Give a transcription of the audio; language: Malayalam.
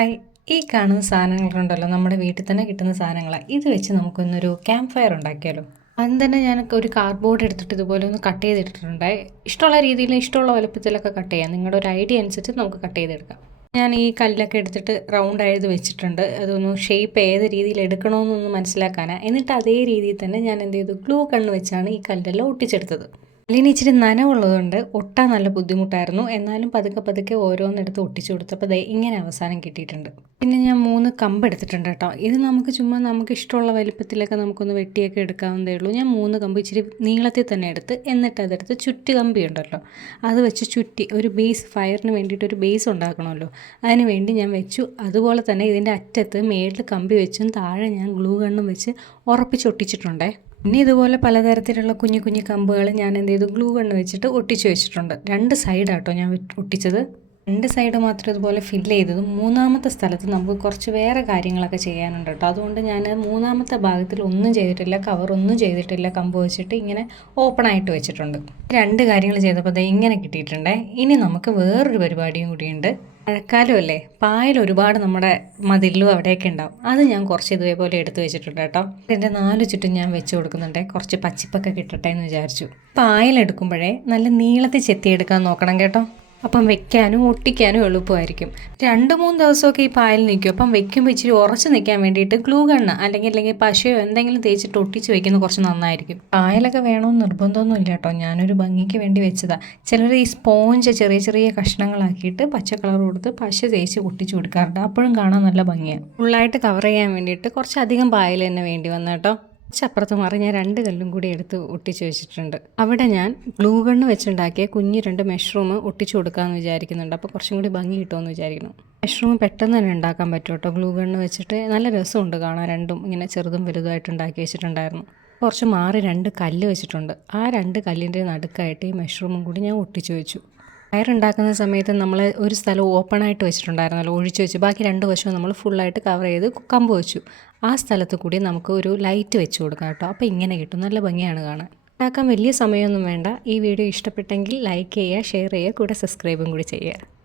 ഹായ്. ഈ കാണുന്ന സാധനങ്ങളുണ്ടല്ലോ നമ്മുടെ വീട്ടിൽ തന്നെ കിട്ടുന്ന സാധനങ്ങളാണ് ഇത് വെച്ച് നമുക്കൊന്നൊരു ക്യാമ്പ് ഫയർ ഉണ്ടാക്കിയാലോ? അന്ന് തന്നെ ഞാൻ ഒരു കാർഡ്ബോർഡ് എടുത്തിട്ട് ഇതുപോലെ ഒന്ന് കട്ട് ചെയ്തിട്ടിട്ടുണ്ട്. ഇഷ്ടമുള്ള രീതിയിൽ ഇഷ്ടമുള്ള വലുപ്പത്തിലൊക്കെ കട്ട് ചെയ്യാം. നിങ്ങളുടെ ഒരു ഐഡിയ അനുസരിച്ച് നമുക്ക് കട്ട് ചെയ്തെടുക്കാം. ഞാൻ ഈ കല്ലൊക്കെ എടുത്തിട്ട് റൗണ്ട് ആയത് വെച്ചിട്ടുണ്ട്. അതൊന്ന് ഷേപ്പ് ഏത് രീതിയിൽ എടുക്കണമെന്നൊന്ന് മനസ്സിലാക്കാനാണ് എന്നിട്ട് അതേ രീതിയിൽ തന്നെ ഞാൻ എന്ത് ചെയ്തു? ഗ്ലൂ കണ്ണ് വെച്ചാണ് ഈ കല്ലെല്ലാം ഒട്ടിച്ചെടുത്തത്. കല്ലിന് ഇച്ചിരി നനവുള്ളതുകൊണ്ട് ഒട്ടാൻ നല്ല ബുദ്ധിമുട്ടായിരുന്നു. എന്നാലും പതുക്കെ പതുക്കെ ഓരോന്നെടുത്ത് ഒട്ടിച്ചു കൊടുത്തപ്പോൾ ദേ ഇങ്ങനെ അവസാനം കിട്ടിയിട്ടുണ്ട്. പിന്നെ ഞാൻ മൂന്ന് കമ്പ് എടുത്തിട്ടുണ്ട് കേട്ടോ. ഇത് നമുക്ക് ചുമ്മാ നമുക്ക് ഇഷ്ടമുള്ള വലിപ്പത്തിലൊക്കെ നമുക്കൊന്ന് വെട്ടിയൊക്കെ എടുക്കാവുന്നതേ ഉള്ളൂ. ഞാൻ മൂന്ന് കമ്പ് ഇച്ചിരി നീളത്തിൽ തന്നെ എടുത്ത് എന്നിട്ട് അതെടുത്ത് ചുറ്റി കമ്പി ഉണ്ടല്ലോ. അത് വെച്ച് ചുറ്റി ഒരു ബേസ് ഫയറിന് വേണ്ടിയിട്ട് ഒരു ബേസ് ഉണ്ടാക്കണമല്ലോ. അതിന് വേണ്ടി ഞാൻ വെച്ചു. അതുപോലെ തന്നെ ഇതിന്റെ അറ്റത്ത് മേളിൽ കമ്പി വെച്ചും താഴെ ഞാൻ ഗ്ലൂ ഗണ്ണും വെച്ച് ഉറപ്പിച്ചൊട്ടിച്ചിട്ടുണ്ടേ പിന്നെ ഇതുപോലെ പലതരത്തിലുള്ള കുഞ്ഞു കുഞ്ഞു കമ്പുകൾ ഞാൻ എന്ത് ചെയ്തു? ഗ്ലൂ കണ്ണ് വെച്ചിട്ട് ഒട്ടിച്ചു വെച്ചിട്ടുണ്ട്. രണ്ട് സൈഡാട്ടോ ഞാൻ ഒട്ടിച്ചത്. രണ്ട് സൈഡ് മാത്രം ഇതുപോലെ ഫിൽ ചെയ്തതും മൂന്നാമത്തെ സ്ഥലത്ത് നമുക്ക് കുറച്ച് വേറെ കാര്യങ്ങളൊക്കെ ചെയ്യാനുണ്ട് കേട്ടോ അതുകൊണ്ട് ഞാൻ മൂന്നാമത്തെ ഭാഗത്തിൽ ഒന്നും ചെയ്തിട്ടില്ല കവർ ഒന്നും ചെയ്തിട്ടില്ല കമ്പ് വെച്ചിട്ട് ഇങ്ങനെ ഓപ്പൺ ആയിട്ട് വെച്ചിട്ടുണ്ട്. രണ്ട് കാര്യങ്ങൾ ചെയ്തപ്പോൾ ഇങ്ങനെ കിട്ടിയിട്ടുണ്ടേ. ഇനി നമുക്ക് വേറൊരു പരിപാടിയും കൂടിയുണ്ട്. മഴക്കാലമല്ലേ പായൽ ഒരുപാട് നമ്മുടെ മതിലും അവിടെയൊക്കെ ഉണ്ടാവും. അത് ഞാൻ കുറച്ച് ഇതേപോലെ എടുത്തു വെച്ചിട്ടുണ്ട് കേട്ടോ. ഇതിന്റെ നാല് ചുറ്റും ഞാൻ വെച്ച് കൊടുക്കുന്നുണ്ട്. കുറച്ച് പച്ചിപ്പൊക്കെ കിട്ടട്ടെ എന്ന് വിചാരിച്ചു. പായൽ എടുക്കുമ്പോഴേ നല്ല നീളത്തിൽ ചെത്തിയെടുക്കാൻ നോക്കണം കേട്ടോ. അപ്പം വെക്കാനും ഒട്ടിക്കാനും എളുപ്പമായിരിക്കും. രണ്ട് മൂന്ന് ദിവസമൊക്കെ ഈ പായൽ നിൽക്കും. അപ്പം വെക്കുമ്പോൾ ഇച്ചിരി ഉറച്ച് നിൽക്കാൻ വേണ്ടിയിട്ട് ഗ്ലൂ ഗണ്ണ് അല്ലെങ്കിൽ അല്ലെങ്കിൽ പശയോ എന്തെങ്കിലും തേച്ചിട്ട് ഒട്ടിച്ച് വെക്കുന്നത് കുറച്ച് നന്നായിരിക്കും. പായലൊക്കെ വേണമെന്ന് നിർബന്ധമൊന്നും ഇല്ല കേട്ടോ. ഞാനൊരു ഭംഗിക്ക് വേണ്ടി വെച്ചതാണ് ചിലർ ഈ സ്പോഞ്ച് ചെറിയ ചെറിയ കഷ്ണങ്ങളാക്കിയിട്ട് പച്ച കളർ കൊടുത്ത് പശ തേച്ച് ഒട്ടിച്ച് കൊടുക്കാറുണ്ട്. അപ്പോഴും കാണാൻ നല്ല ഭംഗിയാണ്. ഫുള്ളായിട്ട് കവർ ചെയ്യാൻ വേണ്ടിയിട്ട് കുറച്ചധികം പായൽ തന്നെ വേണ്ടി വന്നു കേട്ടോ. കുറച്ചപ്പുറത്ത് മാറി ഞാൻ രണ്ട് കല്ലും കൂടി എടുത്ത് ഒട്ടിച്ച് വെച്ചിട്ടുണ്ട്. അവിടെ ഞാൻ ഗ്ലൂ ഗണ്ണ് വെച്ചുണ്ടാക്കിയ കുഞ്ഞു രണ്ട് മഷ്റൂം ഒട്ടിച്ചു കൊടുക്കാമെന്ന് വിചാരിക്കുന്നുണ്ട്. അപ്പോൾ കുറച്ചും കൂടി ഭംഗി കിട്ടുമെന്ന് വിചാരിക്കുന്നു. മഷ്റൂം പെട്ടെന്ന് തന്നെ ഉണ്ടാക്കാൻ പറ്റും കേട്ടോ. ഗ്ലൂ ഗണ്ണ് വെച്ചിട്ട് നല്ല രസമുണ്ട് കാണാൻ. രണ്ടും ഇങ്ങനെ ചെറുതും വലുതുമായിട്ട് ഉണ്ടാക്കി വെച്ചിട്ടുണ്ടായിരുന്നു. കുറച്ച് മാറി രണ്ട് കല്ല് വെച്ചിട്ടുണ്ട്. ആ രണ്ട് കല്ലിന്റെ നടുക്കായിട്ട് ഈ മെഷ്റൂമും കൂടി ഞാൻ ഒട്ടിച്ചു വെച്ചു. വയറുണ്ടാക്കുന്ന സമയത്ത് നമ്മൾ ഒരു സ്ഥലം ഓപ്പൺ ആയിട്ട് വെച്ചിട്ടുണ്ടായിരുന്നല്ലോ ഒഴിച്ചു വെച്ചു. ബാക്കി രണ്ട് വശവും നമ്മൾ ഫുള്ളായിട്ട് കവർ ചെയ്ത് കമ്പ് വെച്ചു. ആ സ്ഥലത്ത് കൂടി നമുക്ക് ഒരു ലൈറ്റ് വെച്ച് കൊടുക്കാം കേട്ടോ. അപ്പോൾ ഇങ്ങനെ കിട്ടും. നല്ല ഭംഗിയാണ് കാണാൻ. ഉണ്ടാക്കാൻ വലിയ സമയമൊന്നും വേണ്ട. ഈ വീഡിയോ ഇഷ്ടപ്പെട്ടെങ്കിൽ ലൈക്ക് ചെയ്യുക ഷെയർ ചെയ്യുക കൂടെ സബ്സ്ക്രൈബും കൂടി ചെയ്യുക.